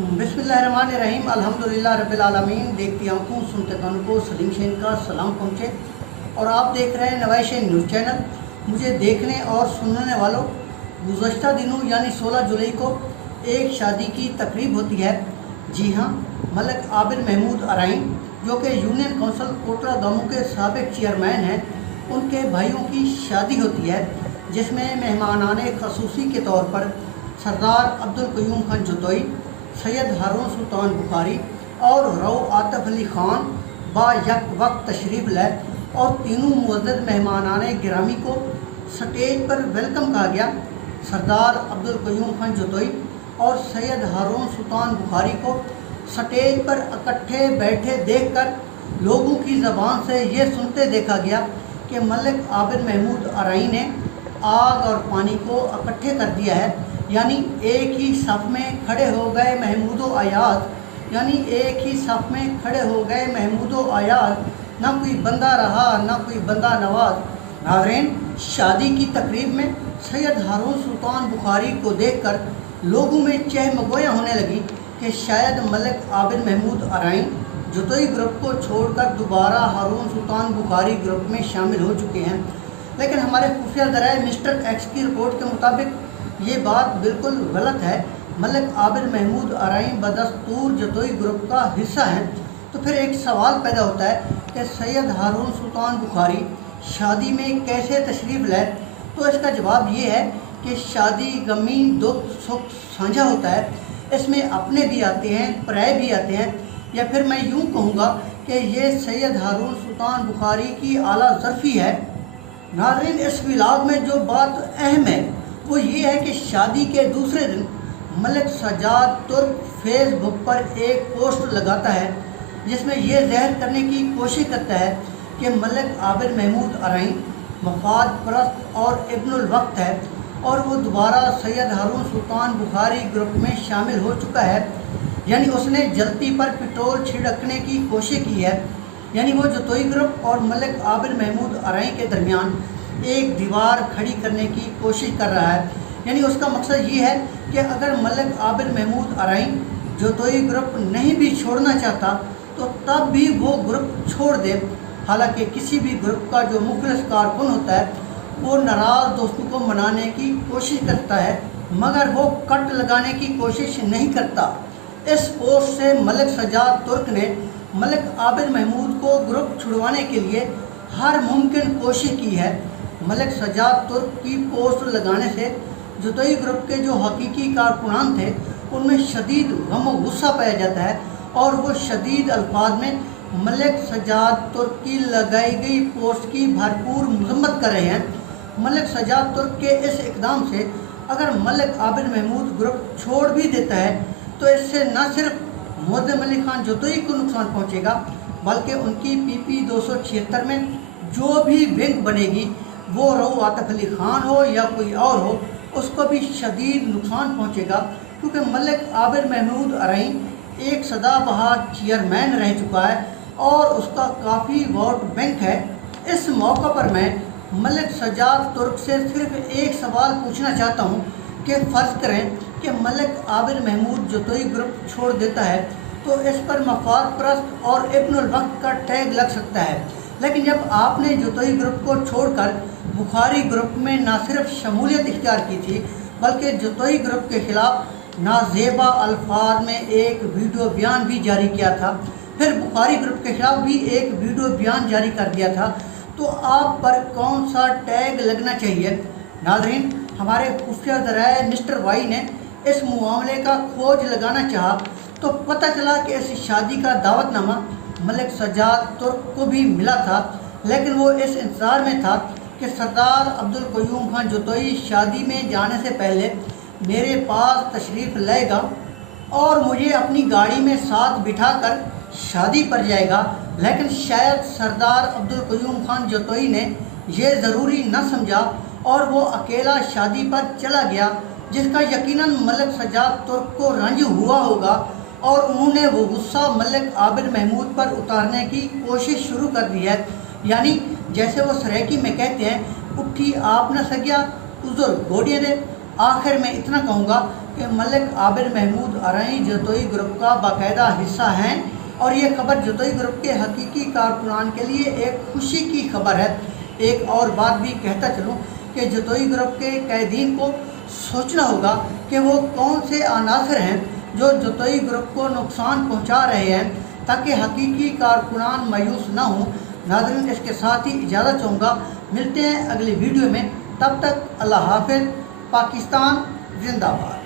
बिस्मिल्लाहिर्रहमानिर्रहीम अल्हम्दुलिल्लाह रब्बिल आलमीन। देखती आंखों सुनते कानों को सलीम शेन का सलाम पहुँचे। और आप देख रहे हैं नवाइश न्यूज़ चैनल। मुझे देखने और सुनने वालों, गुज़श्ता दिनों यानी 16 जुलाई को एक शादी की तकरीब होती है। जी हाँ, मलिक आबिद महमूद अराइन जो कि यूनियन काउंसिल कोटला दामू के साबिक चेयरमैन हैं, उनके भाइयों की शादी होती है, जिसमें मेहमानाने खसूसी के तौर पर सरदार अब्दुल क़य्यूम खान जतोई, सैयद हारून सुल्तान बुखारी और रऊ आतिफ अली ख़ान बा यक वक्त तशरीफ़ लाए और तीनों मुअज़्ज़ज़ मेहमानाने गिरामी को स्टेज पर वेलकम कहा गया। सरदार अब्दुल क़य्यूम खान जतोई और सैयद हारून सुल्तान बुखारी को स्टेज पर इकट्ठे बैठे देखकर लोगों की ज़बान से ये सुनते देखा गया कि मलिक आबिद महमूद अराइन ने आग और पानी को इकट्ठे कर दिया है, यानी एक ही सफ़ में खड़े हो गए महमूदो आयात यानी एक ही सफ़ में खड़े हो गए महमूदो आयात। ना कोई बंदा रहा ना कोई बंदा नवाज। नाज़रीन, शादी की तकरीब में सैयद हारून सुल्तान बुखारी को देखकर लोगों में चहमगोयां होने लगी कि शायद मलिक आबिद महमूद अराइन जतोई ग्रुप को छोड़कर दोबारा हारून सुल्तान बुखारी ग्रुप में शामिल हो चुके हैं। लेकिन हमारे खुफिया ज़राए मिस्टर एक्स की रिपोर्ट के मुताबिक ये बात बिल्कुल गलत है। मलिक आबिद महमूद अराइन बदस्तूर जतोई ग्रुप का हिस्सा हैं। तो फिर एक सवाल पैदा होता है कि सैयद हारून सुल्तान बुखारी शादी में कैसे तशरीफ़ लाए। तो इसका जवाब ये है कि शादी गमी दुख सुख साझा होता है। इसमें अपने भी आते हैं, पराए भी आते हैं, या फिर मैं यूँ कहूँगा कि ये सैयद हारून सुल्तान बुखारी की आला ज़र्फ़ी है। नाज़रीन, इस व्लॉग में जो बात अहम है वो ये है कि शादी के दूसरे दिन मलिक सज्जाद तुर्क फेसबुक पर एक पोस्ट लगाता है जिसमें ये ज़ाहिर करने की कोशिश करता है कि मलिक आबिद महमूद अराइन मफाद परस्त और इब्नुल वक्त है और वो दोबारा सैयद हारून सुल्तान बुखारी ग्रुप में शामिल हो चुका है। यानी उसने जलती पर पेट्रोल छिड़कने की कोशिश की है। यानी वो जतोई ग्रुप और मलिक आबिद महमूद अराइन के दरमियान एक दीवार खड़ी करने की कोशिश कर रहा है। यानी उसका मकसद ये है कि अगर मलिक आबिद महमूद अराइन जतोई ग्रुप नहीं भी छोड़ना चाहता तो तब भी वो ग्रुप छोड़ दे। हालांकि किसी भी ग्रुप का जो मुखलिस कारकुन होता है वो नाराज़ दोस्तों को मनाने की कोशिश करता है, मगर वो कट लगाने की कोशिश नहीं करता। इस पोस्ट से मलिक सज्जाद तुर्क ने मलिक आबिद महमूद को ग्रुप छुड़वाने के लिए हर मुमकिन कोशिश की है। मलिक सज्जाद तुर्क की पोस्ट लगाने से जतोई ग्रुप के जो हकीकी कारकुनान थे उनमें शदीद गम व गुस्सा पाया जाता है और वो शदीद अल्फाज में मलिक सज्जाद तुर्क की लगाई गई पोस्ट की भरपूर मजम्मत कर रहे हैं। मलिक सज्जाद तुर्क के इस इकदाम से अगर मलिक आबिद महमूद ग्रुप छोड़ भी देता है तो इससे न सिर्फ मुअज़्ज़म अली ख़ान जतोई को नुकसान पहुँचेगा, बल्कि उनकी PP 276 में जो भी विंग बनेगी, वो रऊ आतिफ अली ख़ान हो या कोई और हो, उसको भी शदीद नुकसान पहुँचेगा। क्योंकि मलिक आबिद महमूद अराइन एक सदाबहार चेयरमैन रह चुका है और उसका काफ़ी वोट बैंक है। इस मौका पर मैं मलिक सज्जाद तुर्क से सिर्फ एक सवाल पूछना चाहता हूँ कि फ़र्ज़ करें कि मलिक आबिद महमूद जतोई ग्रुप छोड़ देता है तो इस पर मफाद परस्त और इब्नुल वक्त का टैग लग सकता है। लेकिन जब आपने जतोई ग्रुप को छोड़कर बुखारी ग्रुप में न सिर्फ शमूलियत इख्तियार की थी, बल्कि जतोई ग्रुप के ख़िलाफ़ नाजेबा अल्फाज में एक वीडियो बयान भी जारी किया था, फिर बुखारी ग्रुप के ख़िलाफ़ भी एक वीडियो बयान जारी कर दिया था, तो आप पर कौन सा टैग लगना चाहिए? नाज़रीन, हमारे खुफिया ज़राए मिस्टर वाई ने इस मामले का खोज लगाना चाहा तो पता चला कि इस शादी का दावतनामा मलिक सज्जाद तुर्क को भी मिला था, लेकिन वो इस इंतज़ार में था कि सरदार अब्दुल क़य्यूम खान जतोई शादी में जाने से पहले मेरे पास तशरीफ़ लाएगा और मुझे अपनी गाड़ी में साथ बिठाकर शादी पर जाएगा। लेकिन शायद सरदार अब्दुल क़य्यूम खान जतोई ने यह ज़रूरी न समझा और वो अकेला शादी पर चला गया, जिसका यकीनन मलिक सज्जाद तुर्क को रंज हुआ होगा और उन्होंने वो गुस्सा मलिक आबिद महमूद पर उतारने की कोशिश शुरू कर दी है। यानी जैसे वो सराइकी में कहते हैं, उठी आप न सकिया उज़र गोड़िए दे। आखिर में इतना कहूँगा کہ ملک عابر محمود ارائیں جتوئی گروپ کا باقاعدہ حصہ ہیں اور یہ خبر جتوئی گروپ کے حقیقی کارکنان کے لیے ایک خوشی کی خبر ہے۔ ایک اور بات بھی کہتا چلوں کہ جتوئی گروپ کے قائدین کو سوچنا ہوگا کہ وہ کون سے عناصر ہیں جو جتوئی گروپ کو نقصان پہنچا رہے ہیں تاکہ حقیقی کارکنان مایوس نہ ہوں۔ ناظرین، اس کے ساتھ ہی اجازت چاہوں گا، ملتے ہیں اگلی ویڈیو میں، تب تک اللہ حافظ۔ پاکستان زندہ باد۔